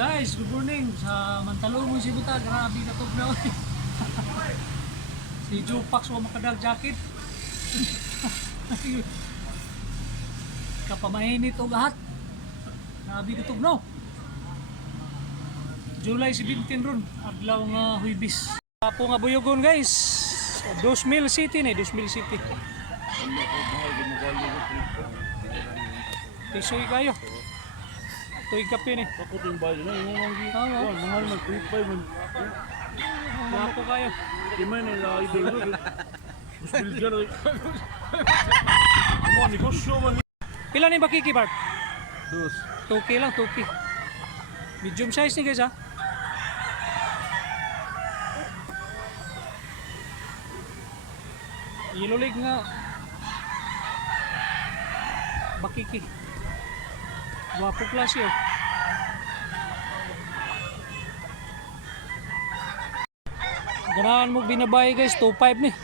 Guys, good morning sa Mantalong si Buta, grabe na to bro. Si Jupax wa makadag jacket. Kapamainit og lahat. Grabe ka to bro. July 17 ron, adlaw nga Huwebes. Apo nga buyogon guys. 2,000 City ni, 2,000 City. Tisoy kayo. Tuig kape ni. Ako ting bayo na yung mga Oo. mahal na 3.5 man. Wapo kayo. Di man nila idol ko. Gusto bilgan ay. Mo negosyo man. Pila ni bakiki Bart? Dos. 2K lang, 2K. Medium size ni guys ha. Ilulig nga bakiki. Wapo klase oh. Ganahan mo binabay guys, 2.5 ni.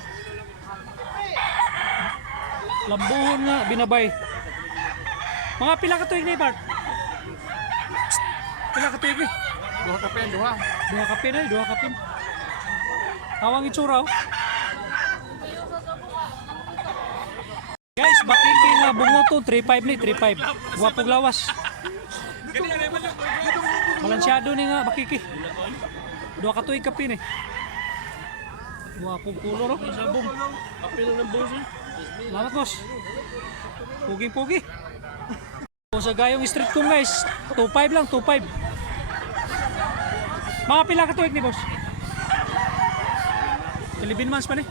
Lambuhon nga binabay. Mga pila ka tuig ni Bart? Pila ka tuig ni? Duha ka pen, duha. Duha kapin ay, duha kapin. Awang itsura oh. Guys, bakiki nga bungoto 3.5 ni, 3.5. Wapog lawas. Balansyado ni nga bakiki. Duha ka tuig kapin eh. Wapog kulor oh. Sabong. Apil ng boss. Salamat boss. Pugi-pugi. O sa gayong street kong guys, 2.5 lang, 2.5. Mga pila ka tuig ni boss? 11 months pa ni.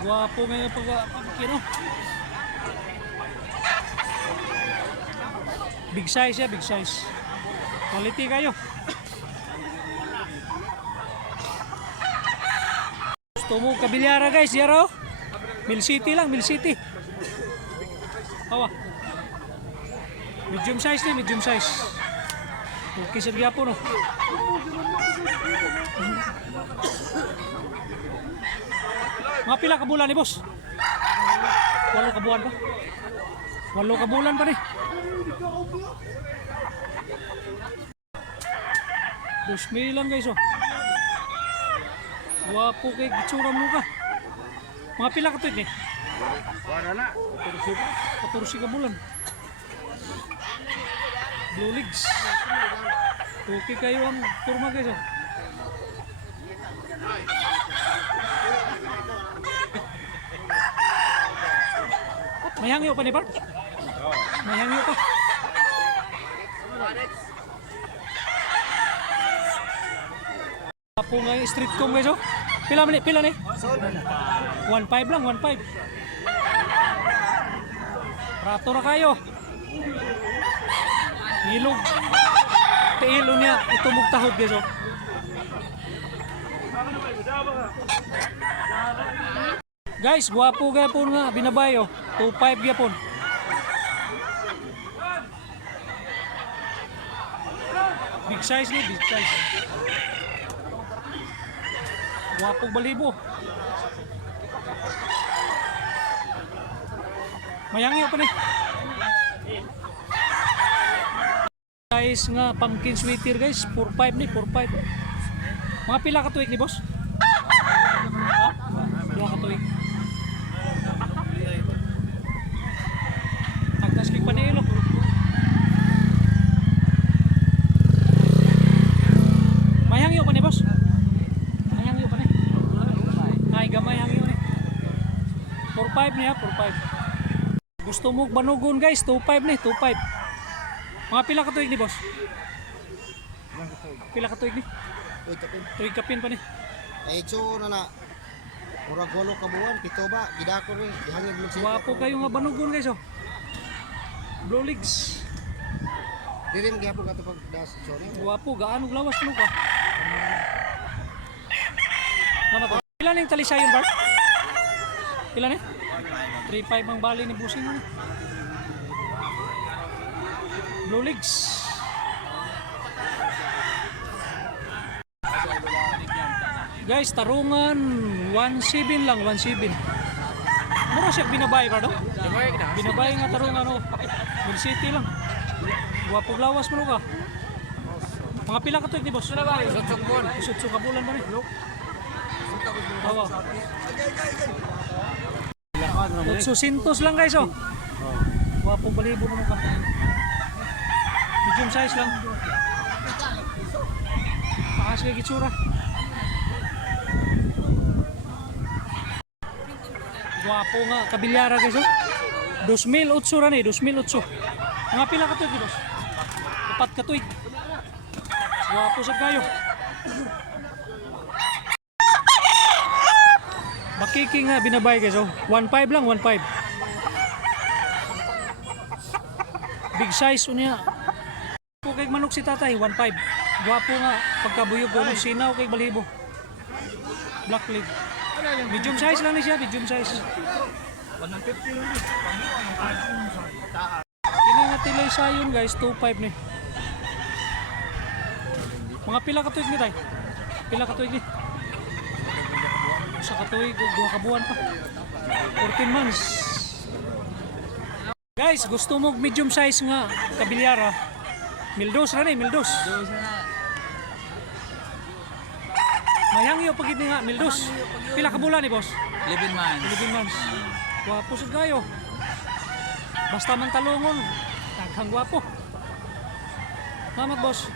Guwapo nga yung pagkakino. Big size ya, big size. Quality kayo. Gusto mo kabilyara guys, yaro. Mill City lang, Mill City. Hawa. Medium size ni, medium size. Okay sa gyapon no. Mga pila ka bulan ni boss? 8 ka buwan pa? 8 ka bulan pa ni. 2,000 lang guys oh. Wapo kay gitsura mo ka. Mga pila ka tuig ni? Wala na. 14 ka bulan. Blue Legs. Okay kayo ang turma guys oh. May hangyo pa ni Bart? May hangyo pa. Apo nga yung street kong guys oh. Pila ni? 1.5 lang, 1.5. Rato na kayo. Ilog. Pailo niya, itumog tahod guys oh. Guys, guwapo gapon nga binabay oh. 2.5 gapon. Big size ni, big size. Guwapo balibo. Mayangyo pa ni. Guys nga pumpkin sweater guys, 4.5 ni, 4.5. Mga pila ka tuig ni boss? Ha? Dua ka tuig. Agtaskig pa ni ilo. Mayangyo pa ni boss? Mayangyo pa ni. Ay gamay hangyo ni. 4.5 niya, 4.5. Gusto mo banugon guys, 2.5 ni, 2.5. Mga pila ka tuig ni boss? Pila ka tuig ni? Tuig kapin pa ni. Ay ito na murag 8 ka buwan, pito ba? Gidako rin, gihangad mo siya. Wapo kayo nga banugon guys oh. Blue Legs. Dili man gyapon kato pag das sorry. Wapo, gaano lawas mo ka? Naman to. Pila ning talisayon Bart? Pila ni? 3.5 ang bali ni busing mo ni. Blue Legs. Guys, tarungan 1.7 lang, 1.7. Mura siya binabay ba no? Binabay nga tarungan oh. Mill City lang. Guwapo lawas mo ka. Mga pila ka to ni boss? Isut ka bulan ba ni? Tawa. 800 lang guys oh. Guwapo balibo mo ka. Medium size lang. Pakas kay gitsura. Guwapo nga kabilyara guys oh. 2,800 ra ni, 2,800. Mga pila ka to di boss? Upat ka tuig. Guwapo sa kayo. Makiki nga binabay guys oh. 1.5 lang, 1.5. Big size unya. Kung kay manok si tatay, 1.5. Guwapo nga pagkabuyog ko sinaw kay balibo. Black leg. Medium size lang ni siya, medium size. 150 lang din. Kini nga tilay sayon guys, 2.5 ni. Mga pila ka tuig ni tay? Pila ka tuig ni? Sa katuig, 2 kabuan pa. 14 months. Guys, gusto mo medium size nga kabilyara. Mildos ra ni, mildos. Mayangyo pagid ni nga, mildos. Pila ka bulan ni boss? 11 months. 11 months. Gwapo sad kayo. Basta man talungon, taghang gwapo. Salamat boss.